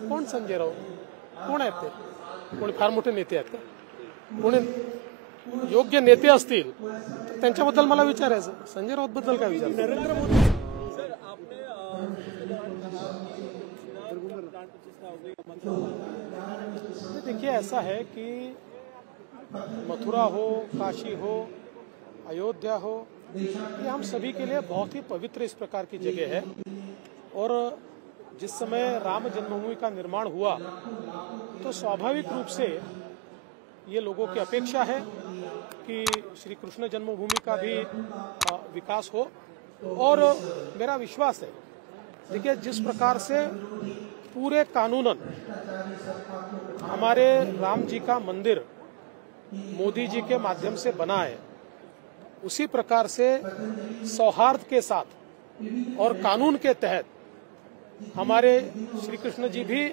कोण संजय राऊत कोण आहेत ते? कोणी फार मोठे नेते आहेत का? कोणी योग्य नेते असतील तर त्यांच्याबद्दल मला विचारायचं. संजय राऊत बद्दल काय विचार? नरेंद्र मोदी सर आपने देखिए ऐसा है कि मथुरा हो, काशी हो, अयोध्या हो, ये हम सभी के लिए बहुत ही पवित्र इस प्रकार की जगह है। और जिस समय राम जन्मभूमि का निर्माण हुआ तो स्वाभाविक रूप से ये लोगों की अपेक्षा है कि श्री कृष्ण जन्मभूमि का भी विकास हो। और मेरा विश्वास है, देखिए जिस प्रकार से पूरे कानूनन हमारे राम जी का मंदिर मोदी जी के माध्यम से बना है, उसी प्रकार से सौहार्द के साथ और कानून के तहत हमारे श्री कृष्ण जी भी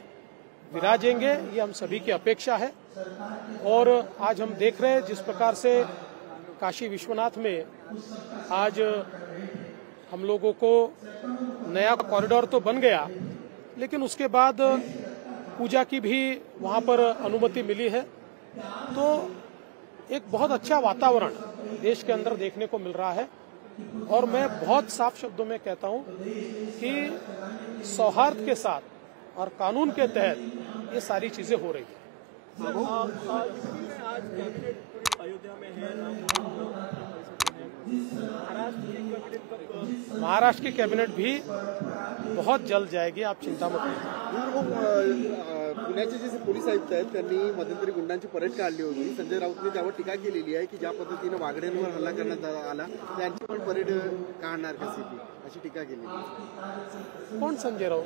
विराजेंगे, ये हम सभी की अपेक्षा है। और आज हम देख रहे हैं जिस प्रकार से काशी विश्वनाथ में आज हम लोगों को नया कॉरिडोर तो बन गया, लेकिन उसके बाद पूजा की भी वहां पर अनुमति मिली है। तो एक बहुत अच्छा वातावरण देश के अंदर देखने को मिल रहा है। और मैं बहुत साफ शब्दों में कहता हूं कि सौहार्द के साथ और कानून के तहत ये सारी चीजें हो रही है। आज कैबिनेट अयोध्या में है, महाराष्ट्र की कैबिनेट भी बहुत जल्द जाएगी, आप चिंता मत करिए। पुण्याचे जे पोलीस आयुक्त आहेत त्यांनी मध्यंतरी गुंडांची परेड काढली होती. संजय राऊतने त्यावर टीका केलेली आहे की ज्या पद्धतीने वाघड्यांवर हल्ला करण्यात आला त्यांची पण परेड काढणार कशी ती, अशी टीका केली. कोण संजय राऊत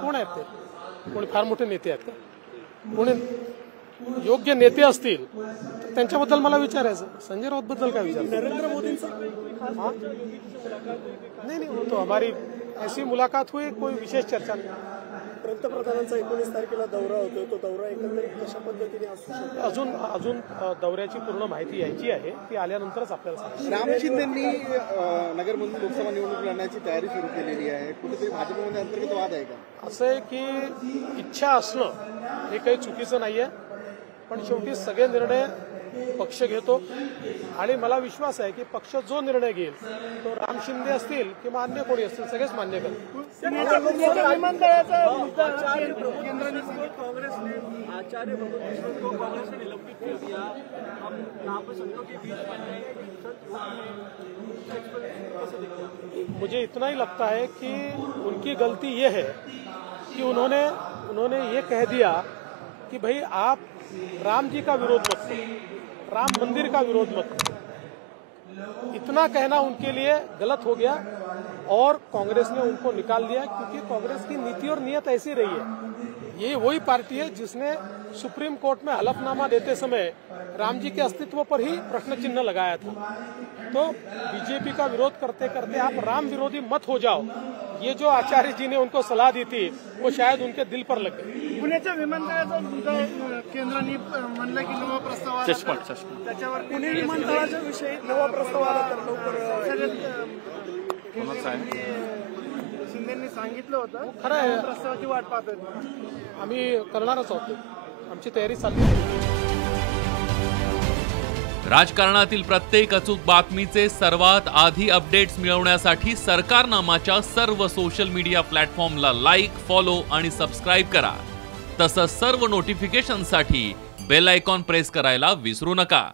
कोण आहेत ते? कोणी फार मोठे नेते आहेत का? कोणी योग्य नेते असतील तर त्यांच्याबद्दल मला विचारायचं. संजय राऊत बद्दल काय विचार? नरेंद्र मोदींचा नहीं वो तो हमारी ऐसी मुलाकात हुई, कोई विशेष चर्चा नहीं. पंतप्रधानांचा 19 तारखेला दौरा होतो, तो दौरा एकंदरीत कशा पद्धतीने असू शकतो? अजून दौऱ्याची पूर्ण माहिती यायची आहे, ती आल्यानंतरच आपल्याला सांगेल. राम शिंदेंनी नगरमधून लोकसभा निवडणूक लढण्याची तयारी सुरू केलेली आहे. कुठेतरी भाजपमध्ये अंतर्गत वाद आहे का? असं आहे की इच्छा असणं हे काही चुकीचं नाहीये, पण शेवटी सगळे निर्णय पक्ष घेतो आणि मला विश्वास आहे की पक्ष जो निर्णय घेईल तो राम शिंदे असतील किंवा अन्य कोणी असतील सगळेच मान्य करतील. विमानतळाचा मुद्दा आचार्य कांग्रेसने निलंबित कर दिया. हम यहाँ पर संतों के बीच मुझे इतना ही लगता है कि उनकी गलती ये है कि उन्होंने ये कह दिया कि भाई आप राम जी का विरोध मत करो, राम मंदिर का विरोध मत करो। इतना कहना उनके लिए गलत हो गया और कांग्रेस ने उनको निकाल दिया, क्योंकि कांग्रेस की नीति और नीयत ऐसी रही है। ये वही पार्टी है जिसने सुप्रीम कोर्ट में हलफनामा देते समय राम जी के अस्तित्व पर ही प्रश्न चिन्ह लगाया था। तो बीजेपी का विरोध करते करते आप राम विरोधी मत हो जाओ, ये जो आचार्य जी ने उनको सलाह दी थी वो शायद उनके दिल पर लग गई. पुण्याच्या विमानतळाचा मुद्दा केंद्राने म्हणलं की नवा प्रस्ताव आला, त्याच्यावर पुणे विमानतळाच्या विषयी नवा प्रस्ताव आला तर लवकर शिंदेंनी सांगितलं होतं. खरं आहे, प्रस्तावाची वाट पाहतोय आम्ही करणारच आहोत, आमची तयारी चालली आहे. राजकारणातील प्रत्येक अचूक बातमीचे सर्वात आधी अपडेट्स मिळवण्यासाठी सरकारनामाच्या सर्व सोशल मीडिया प्लॅटफॉर्मला लाईक, फॉलो आणि सबस्क्राईब करा. तसंच सर्व नोटिफिकेशनसाठी बेल आयकॉन प्रेस करायला विसरू नका.